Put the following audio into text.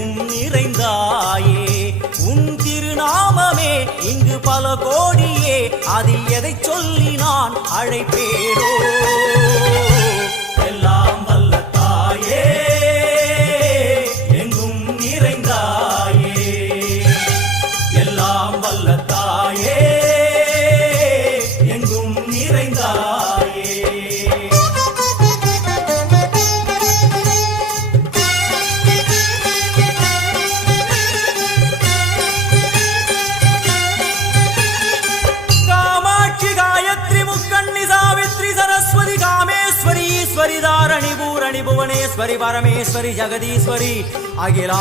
எங்கும் நிறைந்தாயே உன் திருநாமமே இங்கு பல கோடியே அதில் எதை சொல்லி நான் அழைப்பேனோ எல்லாம் வல்ல தாயே எங்கும் நிறைந்தாயே எல்லாம் வல்ல தாயே எங்கும் நிறைந்தாயே ईश्वरी धारणी भुवनेश्वरी परमेश्वरी जगदीश्वरी अखिलांड